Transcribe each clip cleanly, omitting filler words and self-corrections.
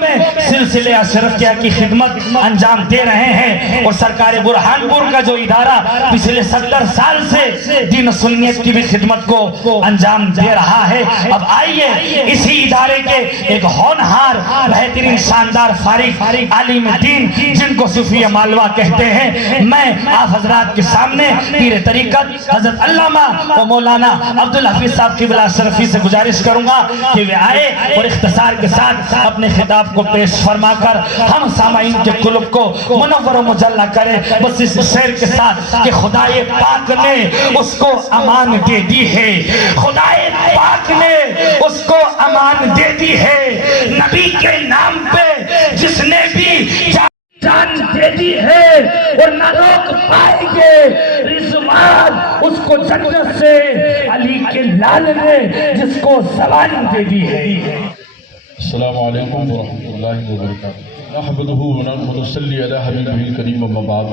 میں سلسلے اشرفیہ کی خدمت انجام دے رہے ہیں، اور سرکار برہان پور کا جو ادارہ پچھلے 70 سال سے دین و سنیت کی بھی خدمت کو انجام دے رہا ہے۔ اب آئیے اسی ادارے کے ایک ہونہار بہترین شاندار فارغ عالم دین جن کو صوفیہ مالوہ کہتے ہیں، میں آپ حضرات کے سامنے پیر طریقت حضرت علامہ و مولانا عبدالحفیظ صاحب قبلہ اشرفی سے گزارش کروں گا کہ وہ آئے اور اختصار کے ساتھ اپنے خطاب کو پیش فرما کر ہم سامعین کے قلوب کو منور و مجلہ کرے، بس اس شعر کے ساتھ کہ خدائے پاک نے اس کو امان دے دی ہے، خدائے پاک نے اس کو امان دے دی ہے، نبی کے نام پہ جس نے بھی جان دے دی ہے اور نہ روک پائیں گے رضوان اس کو جنت سے، علی کے لال نے جس کو زبان دے دی ہے۔ السلام علیکم ورحمۃ اللہ وبرکاتہ۔ نحمدہ ونصلی علی حبیبہ الکریم، اما بعد،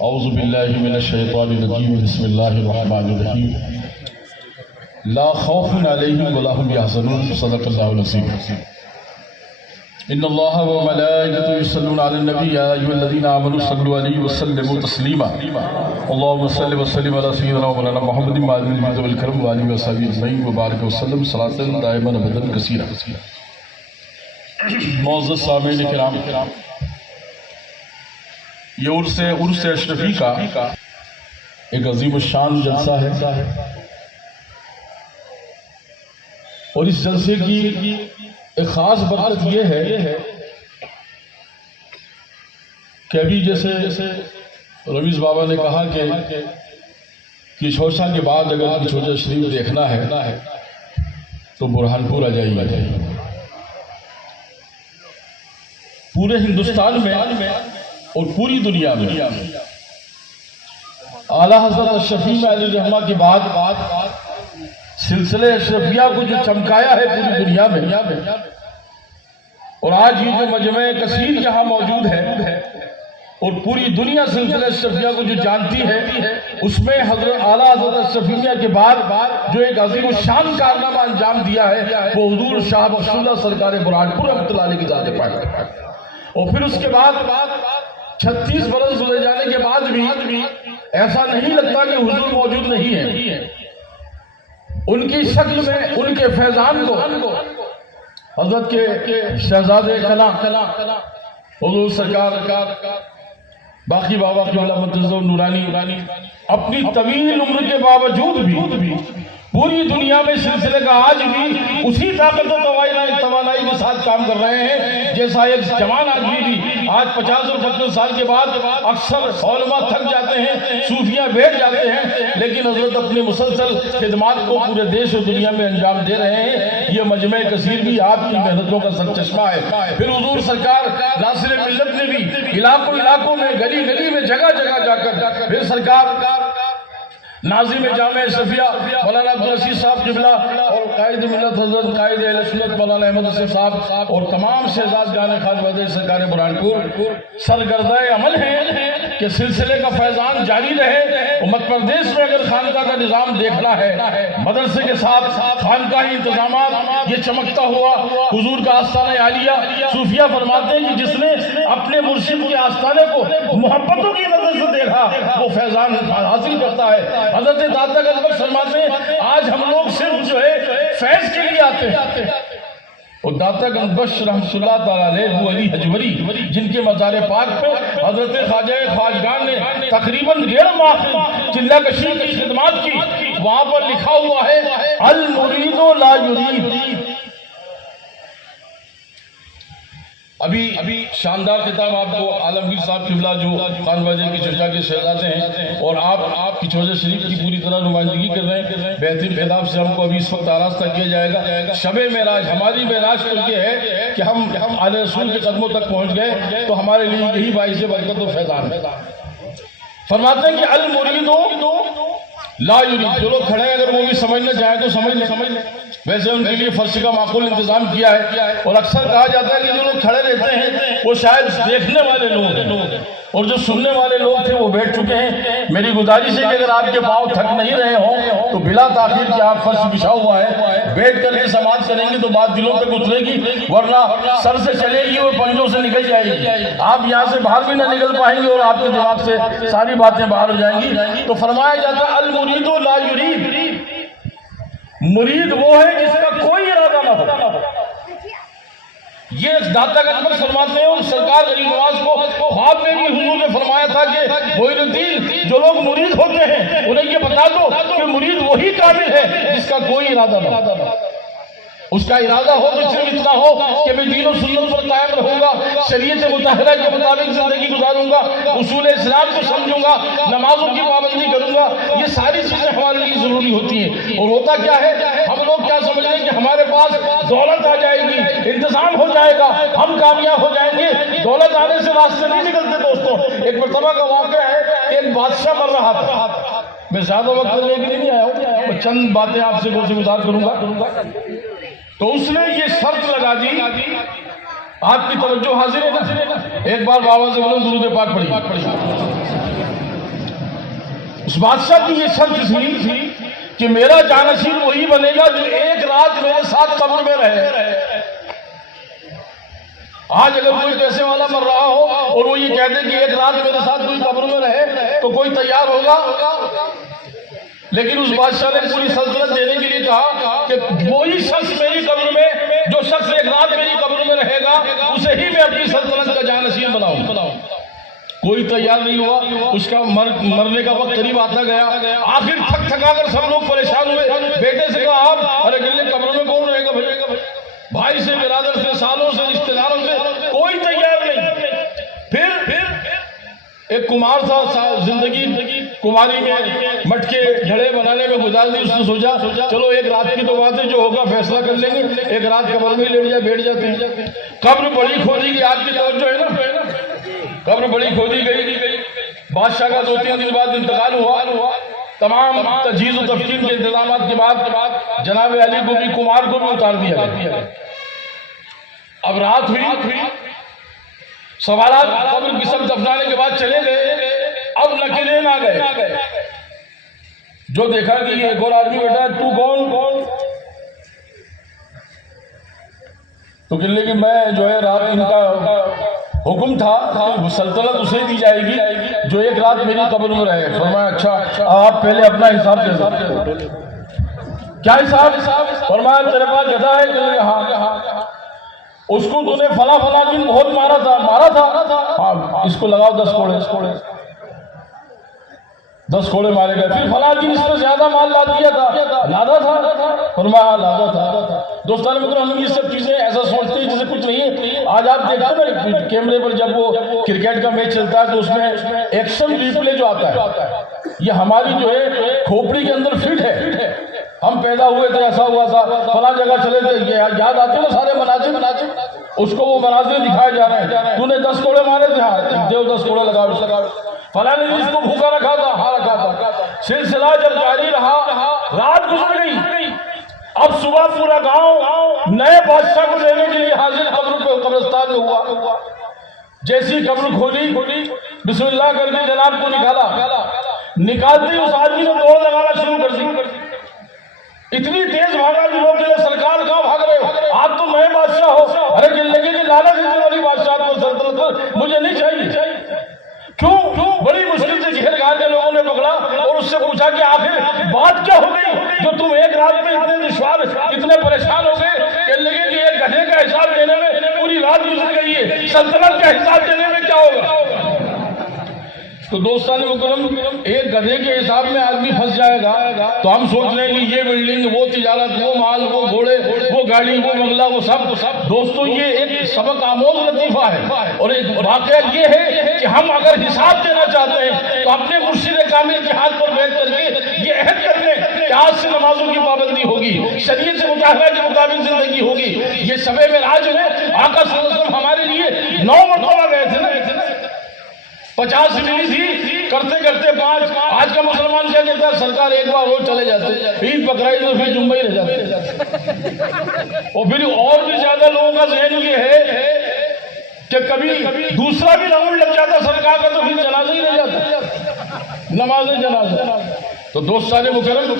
اعوذ باللہ من الشیطان الرجیم، بسم اللہ الرحمن الرحیم۔ لا خوف علیہم ولا هم یحزنون، صدق اللہ العظیم۔ ان اللہ وملائکته یصلون علی النبی، یا ایھا الذین آمنوا صلوا علیہ وسلموا تسلیما۔ اللهم صل وسلم علی سیدنا مولانا محمد وعلى آلہ والکرم وعلى وصحبہ اجمعین وبارک وسلم صلاۃ دائما ابدا کثیرا۔ معزز سامعین کرام، یہ عرس اشرفی کا ایک عظیم الشان جلسہ ہے، اور اس جلسے کی ایک خاص برکت یہ ہے کہ ابھی جیسے رویز بابا نے کہا کہ کچھوچا کے بعد اگر کچھوچا شریف دیکھنا ہے تو برہان پور آ جائیے۔ پورے ہندوستان میں اور پوری دنیا میں اعلیٰ حضرت اشرفی علیہ الرحمہ کے بعد سلسلے اشرفیہ کو جو چمکایا ہے پوری دنیا میں، اور آج یہ جو مجمع کثیر یہاں موجود ہے اور پوری دنیا سلسلہ اشرفیہ کو جو جانتی ہے، اس میں حضرت اعلیٰ حضرت اشرفیہ کے بعد جو ایک عظیم الشان کارنامہ انجام دیا ہے وہ حضور شاہ بخش اللہ سرکار برہان پور رحمۃ اللہ علیہ کی ذات پاک، اور پھر اس کے بعد 36 برس گزر جانے کے بعد بھی ایسا نہیں لگتا کہ حضور موجود نہیں ہے۔ ان کی شکل میں ان کے فیضان کو حضرت کے شہزادے کلا حضور سرکار باقی بابا کی علامت نورانی اپنی طویل عمر کے باوجود بھی پوری دنیا میں سلسلے کا آج بھی اسی طاقت و توانائی کے ساتھ کام کر رہے ہیں جیسا ایک جوان آدمی بھی آج 50 اور 70 سال کے بعد اکثر علماء تھک جاتے ہیں، صوفیاں بیٹھ جاتے ہیں، لیکن حضرت اپنی مسلسل خدمات کو پورے دیش اور دنیا میں انجام دے رہے ہیں۔ یہ مجمع کثیر بھی آپ کی محنتوں کا سرچشمہ ہے۔ پھر حضور سرکار ناصر ملت نے بھی علاقوں میں گلی گلی میں جگہ جگہ جا کر پھر سرکار ناظم جامع اشرفیہ مولانا عبدالرشید صاحب قبلہ اور قائد ملت حضرت قائد اہل سنت مولانا احمد حسین صاحب اور تمام شہزاد جان خواجہ سرکار برہان پور سرگردہ عمل ہیں کہ سلسلے کا فیضان جاری رہے۔ مدھیہ پردیش میں اگر خانقاہ کا نظام دیکھنا ہے، مدرسے کے ساتھ خانقاہی انتظامات، یہ چمکتا ہوا حضور کا آستانہ عالیہ، صوفیہ فرماتے ہیں کہ جس نے اپنے مرشد کے آستانے کو محبتوں کی نظر سے دیکھا وہ فیضان حاصل کرتا ہے۔ حضرت داتا گنج بخش فرماتے ہیں آج ہم لوگ صرف جو ہے فیض کے لیے آتے ہیں، اور داتا گنج بخش رحمۃ اللہ تعالیٰ علیہ ابو علی حجوری جن کے مزار پاک پہ حضرت خواجہ خواجگان نے تقریباً 1.5 ماہ چلہ کشی کی خدمات کی، وہاں پر لکھا ہوا ہے المرید لا یرید۔ ابھی شاندار خطاب آپ کو عالمگیر صاحب قبلہ جو خان باجے کی چرچا کے شہزادے ہیں، اور آپ کی چوجہ شریف کی پوری طرح نمائندگی کر رہے ہیں، بہترین خطاب سے ہم کو ابھی اس وقت آراستہ کیا جائے گا۔ شب معراج، ہماری معراج تو یہ ہے کہ ہم آل رسول کے قدموں تک پہنچ گئے، تو ہمارے لیے یہی باعث برکت و فیضان ہے۔ فرماتے ہیں کہ المرید لا یرید، جو لوگ کھڑے ہیں اگر وہ بھی سمجھنا چاہیں تو سمجھ لیں، ویسے ان کے لیے فرش کا معقول انتظام کیا ہے، اور اکثر کہا جاتا ہے کہ جو لوگ کھڑے رہتے ہیں وہ شاید دیکھنے والے لوگ ہیں، اور جو سننے والے لوگ تھے وہ بیٹھ چکے ہیں. میری گزارش ہے کہ اگر آپ کے پاؤں تھک نہیں رہے ہوں تو بلا تاخیر کہ آپ فرش بچھا ہوا ہے بیٹھ کر کے سماعت کریں گے تو بات دلوں پہ اترے گی، ورنہ سر سے چلے گی اور پنجوں سے نکل جائے گی. آپ یہاں سے باہر بھی نہ نکل پائیں گے اور آپ کے دماغ سے ساری باتیں باہر ہو جائیں گی. تو فرمایا جاتا المرید لا یرید، مرید وہ ہے جس کا کوئی ارادہ نہ ہو. یہ داتا گنج فرماتے ہیں اور سرکار غریب نواز کو خواب میں بھی حضور نے فرمایا تھا کہ معین الدین جو لوگ مرید ہوتے ہیں انہیں یہ بتا دو کہ مرید وہی کامل ہے جس کا کوئی ارادہ نہ ہو. اس کا ارادہ ہو تو صرف اتنا ہو کہ میں دین و سنت پر قائم رہوں گا، شریعت مطہرہ کے مطابق زندگی گزاروں گا، اصول اسلام کو سمجھوں گا، نمازوں کی پابندی کروں گا. یہ ساری چیزیں ہمارے لیے ضروری ہوتی ہیں. اور ہوتا کیا ہے، ہم لوگ کیا سمجھ رہے ہیں کہ ہمارے پاس دولت آ جائے گی، انتظام ہو جائے گا، ہم کامیاب ہو جائیں گے. دولت آنے سے راستے نہیں نکلتے دوستوں. ایک مرتبہ کا واقعہ ہے کہ ایک بادشاہ مر رہا تھا. میں زیادہ وقت لے کے نہیں آیا ہوں، چند باتیں آپ سے گزار کروں گا. تو اس نے یہ شرط لگا دی، آپ کی توجہ حاضر ہے نا؟ ایک بار بابا سے بولو درود پاک پڑھی. اس بادشاہ کی یہ شرط تھی کہ میرا جانشین وہی بنے گا جو ایک رات میرے ساتھ قبر میں رہے. آج اگر کوئی پیسے والا مر رہا ہو اور وہ یہ کہتے کہ ایک رات میرے ساتھ کوئی قبر میں رہے تو کوئی تیار ہوگا؟ لیکن اس بادشاہ نے پوری سلطنت دینے کے لیے کہا کہ وہی شخص میری قبر میں، جو شخص ایک رات میری قبر میں رہے گا اسے ہی میں اپنی سلطنت کا جانشین بناؤں. کوئی تیار نہیں ہوا. اس کا مرنے کا وقت قریب آتا گیا. آخر تھک تھکا کر سب لوگ پریشان ہوئے. بیٹے سے کہا آپ ارے گلے قبر میں کون رہے گا؟ بھائی سے، برادر سے، سالوں سے، رشتہ داروں سے کوئی تیار نہیں. پھر ایک کمار تھا، زندگی کماری میں مٹکے گھڑے بنانے میں گزار دی. اس نے سوچا چلو ایک رات کی تو بات ہے، جو ہوگا فیصلہ کر لیں گے. ایک رات قبر میں بیٹھ جاتے ہیں. قبر بڑی کھودی گئی. آپ کی توجہ ہے نا؟ قبر بڑی کھودی گئی. بادشاہ کا 2-3 دن بعد انتقال ہوا. تمام تجہیز و تفصیل کے انتظامات کے بعد جناب علی کو بھی، کمار کو بھی اتار دیا گیا. اب رات ہوئی، سوالات قبر کی سب دفنانے کے بعد چلے گئے. اب نکیلین آ گئے. جو دیکھا کہ یہ ایک اور آدمی بیٹھا ہے، تو کون؟ تو کہ لیکن میں جو ہے رات ان کا حکم تھا وہ سلطنت اسے دی جائے گی جو ایک رات میری قبر میں رہے. فرمایا اچھا آپ پہلے اپنا حساب دے دو. کیا حساب؟ فرمایا تیرے پاس گدھا ہے؟ کہ ہاں. اس کو تو نے فلاں دن بہت مارا تھا. ہاں اس کو لگاؤ 10 کوڑے. 10 کوڑے مارے گئے. پھر فلاں دن اس نے زیادہ مال لا دیا تھا. لادا تھا؟ فرمایا لادا تھا. دوستان مطلب ہم یہ سب چیزیں ایسا سوچتے ہیں جیسے کچھ نہیں ہے. آج آپ دیکھتے ہیں نا کیمرے پر جب وہ کرکٹ کا میچ چلتا ہے تو اس میں ایکشن ریپلے جو آتا ہے یہ ہماری جو ہے کھوپڑی کے اندر فٹ ہے. ہم پیدا ہوئے تھے ایسا ہوا تھا، فلاں جگہ چلے تھے، یاد آتے ہیں نا سارے مناظر. اس کو وہ مناظر دکھائے جا رہے ہیں. تو نے 10 کوڑے مارے تھے، ہاں دیو 10 کوڑے لگاؤ. فلاں نے اس کو بھوکا رکھا تھا، ہاں رکھا تھا. سلسلہ جب جاری رہا، رات گزر گئی. اب صبح پورا گاؤں نئے بادشاہ کو لینے کے لیے حاضر قبرستان میں ہوا. جیسی قبر کھولی، بسم اللہ کر کے جناب کو نکالتے اس آدمی نے دوڑ لگانا شروع کر دی. اتنی تیز بھاگا کہ لوگ کہتے سرکار کہاں بھاگ رہے ہو؟ آپ تو نئے بادشاہ ہو. ارے زندگی کی لالچ اتنی والی بادشاہ کو سلطنت مجھے نہیں چاہیے. کیوں؟ بڑی مشکل سے جہر گاہ کے لوگوں نے پکڑا اور اس سے پوچھا کہ آخر بات کیا ہو گئی جو تم ایک رات میں اتنے دشوار، اتنے پریشان ہو گئے؟ کہنے لگے کہ ایک گدھے کا حساب دینے میں پوری رات گزر گئی ہے، سلطنت کا حساب دینے میں کیا ہوگا؟ تو دوستان مکرم ایک گدھے کے حساب میں آدمی پھنس جائے گا تو ہم سوچ رہے ہیں کہ یہ بلڈنگ، وہ تجارت، وہ مال، وہ گھوڑے، وہ گاڑی، وہ بنگلہ، وہ سب. دوستو یہ ایک سبق آموز لطیفہ ہے اور ایک واقعہ یہ ہے کہ ہم اگر حساب دینا چاہتے ہیں تو اپنے مرشد کامل کے ہاتھ پر بیٹھ کر کے یہ عہد کر لیں کہ آج سے نمازوں کی پابندی ہوگی، شریعت سے مطالعہ کے مطابق زندگی ہوگی. یہ شب معراج میں آقا صلی اللہ علیہ وسلم ہمارے لیے 9 مرتبہ گئے تھے نا. 50 ملی تھی، کرتے 5. آج کا مسلمان کیا کہتا ہے؟ سرکار ایک بار روز چلے جاتے، عید بقرعید تو پھر جمعہ ہی رہ جاتے. اور پھر اور بھی زیادہ لوگوں کا ذہن یہ ہے کہ کبھی دوسرا بھی راؤنڈ لگ جاتا سرکار کا تو پھر جنازہ ہی رہ جاتا، نماز جنازہ۔ تو دوستان مکرم،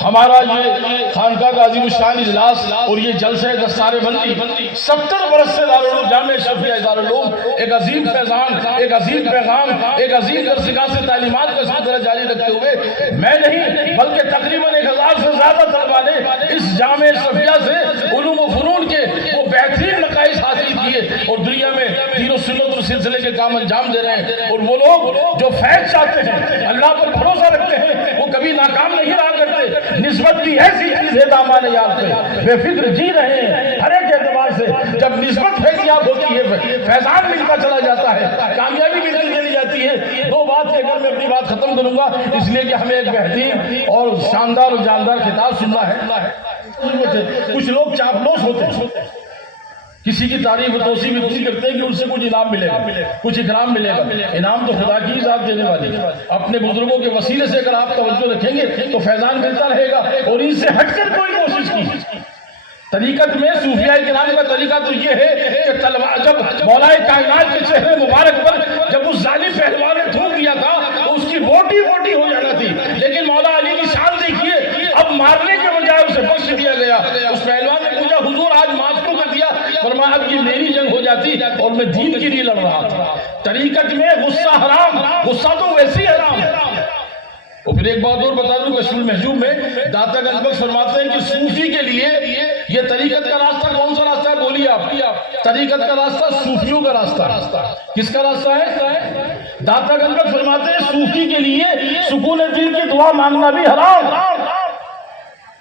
ہمارا یہ خانقاہ کا عظیم الشان اجلاس اور یہ جلسہ دستار بندی 70 برس سے دارالعلوم جامع اشرفیہ دارالعلوم ایک عظیم فیضان، ایک عظیم پیغام، ایک عظیم درسگاہ سے تعلیمات کا سلسلہ جاری رکھتے ہوئے میں نہیں بلکہ تقریباً 1000 سے زیادہ طلباء نے اس جامع اشرفیہ سے علوم و فنون کے وہ بہترین نقائص حاصل کیے اور دنیا میں دین و سنت اور سلسلے کے کام انجام دے رہے ہیں۔ اور وہ لوگ جو فیض چاہتے ہیں، اللہ پر بھروسہ رکھتے ہیں، وہ کبھی ناکام نہیں رہا کرتے۔ نسبت کی ایسی چیز ہے دامان یاد پہ، بے فکر جی رہے ہیں ہر ایک اعتبار سے۔ جب نسبت فیضیاب ہوتی ہے، فیضان ملتا چلا جاتا ہے، کامیابی ملتی چلی جاتی ہے۔ دو بات کہہ کر میں اپنی بات ختم کروں گا، اس لیے کہ ہمیں ایک بہترین اور شاندار اور جاندار خطاب سننا ہے۔ کچھ لوگ چاپلوس ہوتے ہیں، کسی کی تعریف و توصیف اتنی کرتے ہیں کہ ان سے کچھ انعام ملے گا، کچھ اکرام ملے گا۔ انعام تو خدا کی ذات دینے والی ہے۔ اپنے بزرگوں کے وسیلے سے اگر آپ توجہ رکھیں گے تو فیضان ملتا رہے گا۔ اور ان سے ہٹ کر کوئی کوشش کی طریقت میں صوفیاء کرام کا طریقہ تو یہ ہے کہ جب مولا کائنات کے چہرے مبارک پر جب اس ظالم پہلوان نے تھوک دیا تھا تو اس کی بوٹی بوٹی ہو جانا تھی، لیکن مولا علی کی شان دیکھیے، اب مارنے کے بجائے اسے بخش دیا گیا۔ اس پہلوان نے پوچھا حضور آج معاف کیوں کر دیا؟ فرمایا اب یہ میری جنگ ہو جاتی اور میں دین کے لیے لڑ رہا تھا۔ طریقت میں غصہ حرام، غصہ تو ویسے حرام ہے۔ اور پھر ایک بات اور بتا دوں، کشف المحجوب میں داتا گنج بخش فرماتے ہیں کہ صوفی کے لیے یہ طریقت کا راستہ کون سا راستہ ہے؟ بولیے آپ۔ طریقت کا راستہ صوفیوں کا راستہ۔ کس کا راستہ ہے؟ داتا گنج بخش فرماتے ہیں صوفی کے لیے سکون دل کی دعا مانگنا بھی حرام۔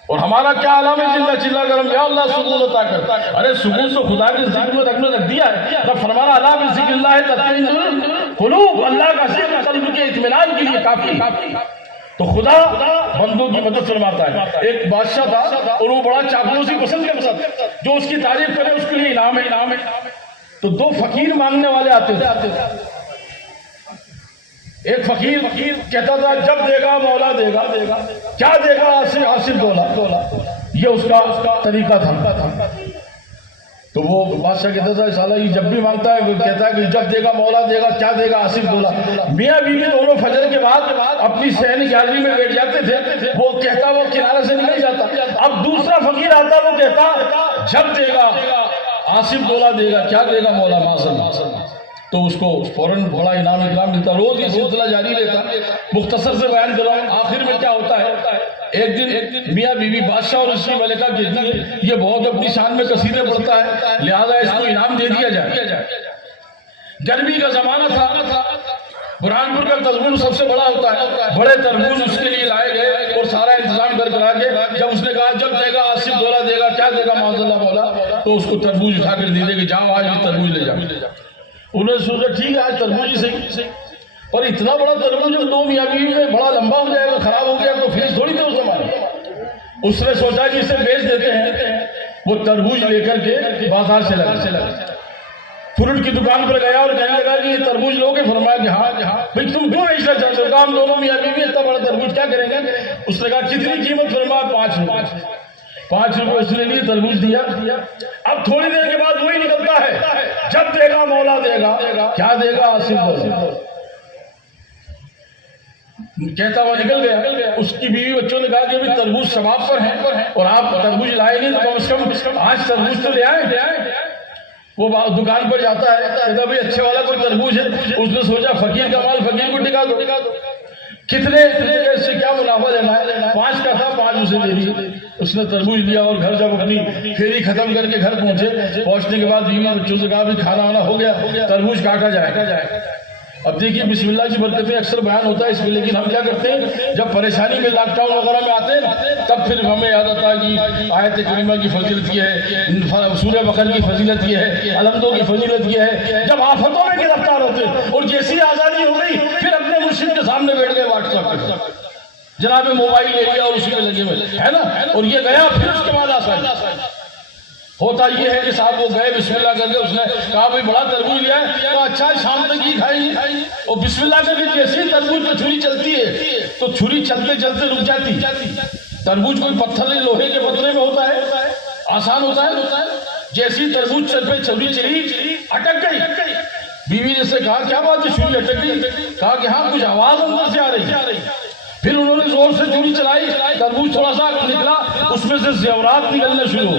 اور ہمارا کیا عالم ہے جلدہ چلا کرم یا اللہ سکون عطا کر۔ ارے سکون تو خدا کے ذکر میں رکھ دیا ہے۔ رب فرمانا اللہ بذکر اللہ تطمئن القلوب، اللہ کا ذکر قلب کے اطمینان کے لیے کافی۔ تو خدا بندوں کی مدد فرماتا ہے۔ ایک بادشاہ تھا اور وہ بڑا چاپلوسی پسند کرتا تھا، جو اس کی تعریف کرے اس کے لیے انعام ہے۔ تو دو فقیر مانگنے والے آتے تھے۔ ایک فقیر کہتا تھا جب دے گا مولا دے گا، کیا دے گا آصف دولا، یہ اس کا طریقہ تھا۔ تو وہ بادشاہ کہتا تھا سالہ یہ جب بھی مانگتا ہے وہ کہتا ہے کہ جب دے گا مولا دے گا، کیا دے گا آصف دولا۔ میاں بیوی دونوں فجر کے بعد اپنی صحن گیلری میں بیٹھ جاتے تھے، وہ کہتا وہ کنارے سے نکل جاتا۔ اب دوسرا فقیر آتا، وہ کہتا جب دے گا آصف دولا دے گا، کیا دے گا مولا معاذ۔ تو اس کو فوراً بڑا انعام اکرام ملتا۔ روز یہ سلسلہ جاری رہتا۔ مختصر سے بیان کر رہا ہوں، آخر میں کیا ہوتا ہے، ایک دن میاں بیوی بادشاہ اور اس کی ملکہ کہتی ہے یہ بہت اپنی شان میں قصیدے پڑھتا ہے، لہذا اس کو انعام دے دیا جائے۔ گرمی کا زمانہ تھا، برہان پور کا تربوز سب سے بڑا ہوتا ہے، بڑے تربوز اس کے لیے لائے گئے اور سارا انتظام کر کے جب اس نے کہا جب دے گا آصف دولا دے گا، کیا دے گا معاذ اللہ مولا، تو اس کو تربوز اٹھا کر دے دے کہ جاؤ آج یہ تربوز لے جاؤ۔ انہوں نے سوچا ٹھیک ہے آج تربوز ہی صحیح، اور اتنا بڑا تربوز جو دو میاں بیوی میں بڑا لمبا ہو جائے گا، خراب ہو گیا تو فریج تھوڑی تھے اس زمانے۔ اس نے سوچا کہ اسے بیچ دیتے ہیں۔ وہ تربوز لے کر کے بازار سے لگا، فروٹ کی دکان پر گیا اور کہنے لگا کہ یہ تربوز لوگے؟ فرمایا کہ ہاں۔ بھئی تم کیوں بیچنا چاہتے ہو؟ ہم دونوں میاں بیوی اتنا بڑا تربوز کیا کریں گے؟ اس نے کہا کتنی قیمت؟ فرمایا 5 روپے۔ 5 روپے اس نے لیے تربوز دیا۔ اب تھوڑی دیر کے بعد وہی نکلتا ہے جب دے گا مولا دے گا، کیا دے گا آصف دولا، کہتا ہوا نکل گیا۔ اس کی بیوی بچوں نے کہا کہ ابھی تربوز ثواب پر ہیں اور آپ تربوز لائے نہیں، تو کم از کم آج تربوز تو لے آئے۔ وہ دکان پر جاتا ہے، کہتا بھئی اچھے والا کوئی تربوز ہے؟ اس نے سوچا فقیر کا مال فقیر کو ٹکا دو، کتنے اس سے کیا منافع لینا ہے؟ 5 کا تھا، 5 اسے دے دی۔ اس نے تربوز لیا اور گھر جب اپنی پھیری ختم کر کے گھر پہنچنے کے بعد بیوی بچوں سے کہا بھی کھانا وانا ہو گیا، تربوز کاٹا جائے۔ اب دیکھیے بسم اللہ کی برکتیں اکثر بیان ہوتا ہے اس میں، لیکن ہم کیا کرتے ہیں جب پریشانی میں لاک ڈاؤن وغیرہ میں آتے ہیں تب پھر ہمیں یاد آتا ہے کہ آیت کریمہ کی فضیلت یہ ہے، سورہ بقرہ کی فضیلت یہ ہے، الحمدوں کی فضیلت یہ ہے۔ جب آفتوں میں گرفتار ہوتے اور جیسی آزادی ہو گئی پھر اپنے مرشد کے سامنے بیٹھ گئے واٹس ایپ پہ، جناب موبائل لے لیا اور اسی میں لگے ہوئے ہے نا، اور یہ گیا پھر اس کے بعد آسان ہوتا یہ ہے کہ صاحب وہ گئے بسم اللہ کر کے، اس نے کہا بھئی بڑا تربوز لیا ہے، تو اچھا شام تک ہی کھائی، اور بسم اللہ کر کے جیسے ہی تربوز پہ چھری چلتی ہے تو چھری چلتے چلتے رک جاتی۔ تربوز کوئی پتھر نہیں، لوہے کے پتھرے میں ہوتا ہے، آسان ہوتا ہے۔ جیسی تربوز چل پہ چھری چلی اٹک گئی، بیوی نے سے کہا کیا بات ہے چوری اٹک گئی؟ کہا کہ ہاں کچھ آواز اندر سے آ رہی۔ پھر انہوں نے زور سے چوری چلائی، تربوز تھوڑا سا نکلا، اس میں سے زیورات نکلنے شروع ہو۔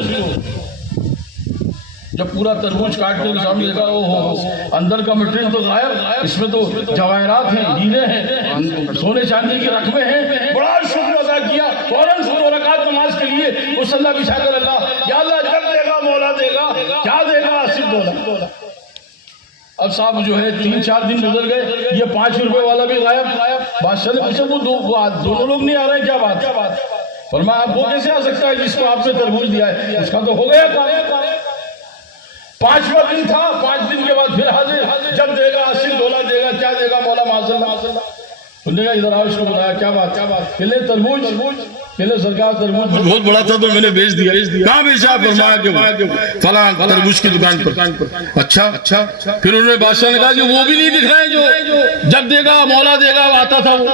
جب پورا تربوز کاٹ کے سامنے دیکھا، اوہ اندر کا مٹیریل تو غائب، اس میں تو جواہرات ہیں، ہیرے ہیں، سونے چاندی کے رقبے ہیں۔ بڑا شکر ادا کیا، فوراً 2 رکعت نماز کے لیے مصلی بچھا کر اللہ یا اللہ جب دے گا مولا دے گا، کیا دے گا؟ آصف دولہ۔ اب صاحب جو ہے 3-4 دن گزر گئے، یہ 5 روپے والا بھی غائب۔ بادشاہ نے پوچھا وہ دونوں لوگ نہیں آ رہے، کیا بات؟ فرمایا آپ وہ کیسے آ سکتا ہے جس کو آپ نے تربوز دیا ہے؟ اس کا تو ہو گیا کام۔ 5واں دن تھا، 5 دن کے بعد پھر حاضر، جب دے گا آصف دولہ دے گا، کیا دے گا مولا معاذ اللہ؟ انہوں نے کہا ادھر آؤ، اس کو بتایا کیا بات؟ کہ لے تربوز، کہ لے سرکار تربوز بہت بڑا تھا تو میں نے بیچ دیا۔ کہاں بیچا؟ فرمایا کہ فلاں تربوز کی دکان پر۔ اچھا، پھر انہوں نے بادشاہ نے کہا کہ وہ بھی نہیں دکھ رہے جو جب دے گا مولا دے گا آتا تھا وہ،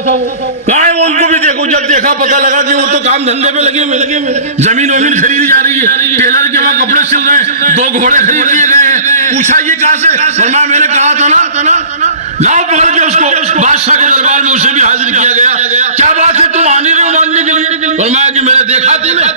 کہاں ہے وہ؟ ان کو بھی دیکھو۔ جب دیکھا پتہ لگا کہ وہ تو کام دھندے پہ لگے ہوئے، زمین خریدی جا رہی ہے، ٹیلر کے وہاں کپڑے سل رہے ہیں، 2 گھوڑے خرید لیے گئے ہیں۔ پوچھا یہ کہاں سے؟ فرمایا میں نے کہا تھا نا، لاؤ پکڑ کے اس کو۔ بادشاہ کے دربار میں اسے بھی حاضر کیا گیا۔ کیا بات ہے تم آنے رہے ہو ماننے کے لیے؟ فرمایا کہ میں نے دیکھا تمہیں،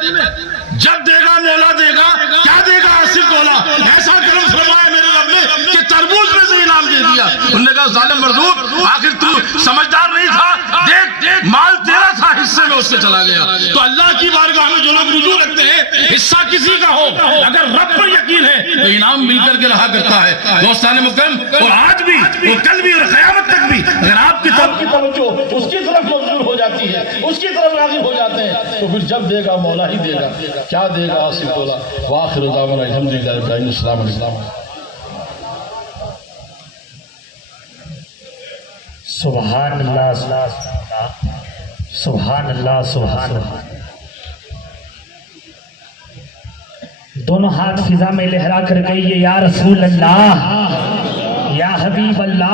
جب دے گا مولا دے گا، کیا دے گا؟ آصف دولہ۔ ایسا کرم فرمایا میرے رب نے کہ تربوز میں سے انعام دے دیا۔ انہوں نے کہا ظالم مردود، آخر تو سمجھدار نہیں تھا، دیکھ مال تیرا تھا، حصے میں اس سے چلا گیا۔ تو اللہ کی بارگاہ میں جو لوگ رجوع رکھتے ہیں، حصہ کسی کا ہو، اگر رب پر یقین ہے تو انعام مل کر کے رہا کرتا ہے۔ دوستان مکرم، اور آج بھی، اور کل بھی، اور قیامت تک بھی اگر آپ کی توجہ اس کی طرف مبذول ہو جاتی ہے، اس کی طرف راغب ہو جاتے ہیں، تو پھر جب دے گا مولا ہی دے گا، کیا دے گا؟ آصف دولہ۔ وآخر دعوانا الحمدللہ رب العالمین۔ السلام علیکم۔ سبحان اللہ، سبحان اللہ، سبحان اللہ۔ دونوں ہاتھ فضا میں لہرا کر گئی، یا رسول اللہ، یا حبیب اللہ۔